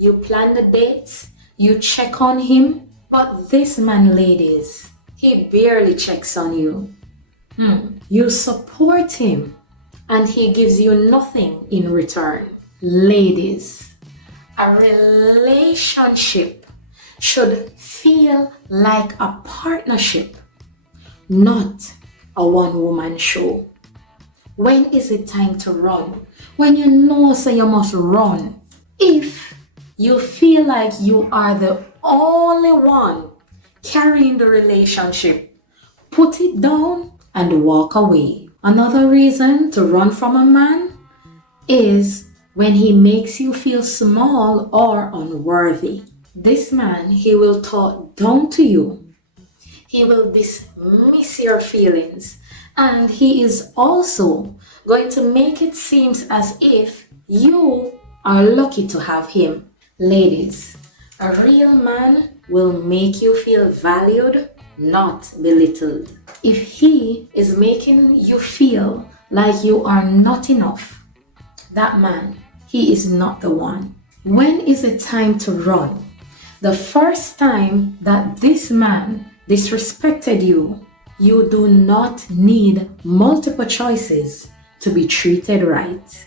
you plan the dates, you check on him. But this man, ladies, he barely checks on you. You support him and he gives you nothing in return. Ladies, a relationship should feel like a partnership, not a one-woman show. When is it time to run? When you know so you must run. If you feel like you are the only one carrying the relationship, put it down and walk away. Another reason to run from a man is when he makes you feel small or unworthy. This man, he will talk down to you. He will dismiss your feelings, and he is also going to make it seem as if you are lucky to have him. Ladies, a real man will make you feel valued, not belittled. If he is making you feel like you are not enough, that man, he is not the one. When is it time to run? The first time that this man disrespected you, you do not need multiple choices to be treated right.